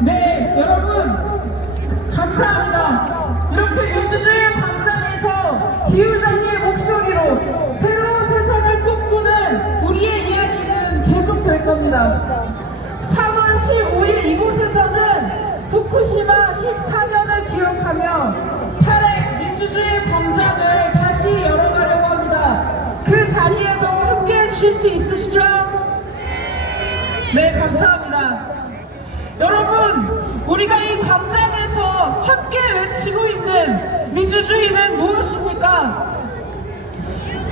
네, 여러분 감사합니다. 이렇게 민주주의 광장에서 기후정의의 목소리로 새로운 세상을 꿈꾸는 우리의 이야기는 계속될 겁니다. 3월 15일 이곳에서는 후쿠시마 14년을 기억하며 탈핵 민주주의 광장을 다시 열어가려고 합니다. 그 자리에도 함께 해주실 수 있으시죠? 네, 감사합니다. 여러분, 우리가 이 광장에서 함께 외치고 있는 민주주의는 무엇입니까?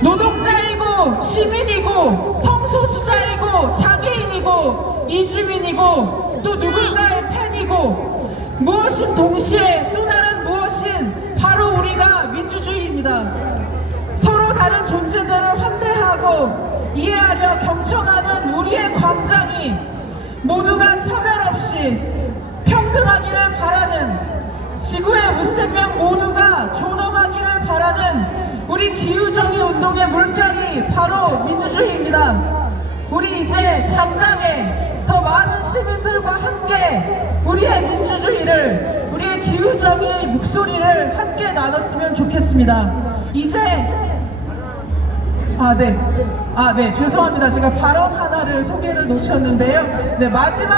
노동자이고 시민이고 성소수자이고 장애인이고 이주민이고 또 누군가의 팬이고 무엇인 동시에 또 다른 무엇인 바로 우리가 민주주의입니다. 서로 다른 존재들을 환대하고 이해하려 경청하는 우리의 광장이 모두가 차별 없이 평등하기를 바라는 지구의 무생명 모두가 존엄하기를 바라는 우리 기후정의 운동의 물결이 바로 민주주의입니다. 우리 이제 당장에 더 많은 시민들과 함께 우리의 민주주의를 우리의 기후정의의 목소리를 함께 나눴으면 좋겠습니다. 이제 아 네. 아 네. 죄송합니다. 제가 발언 하나를 소개를 놓쳤는데요. 네, 마지막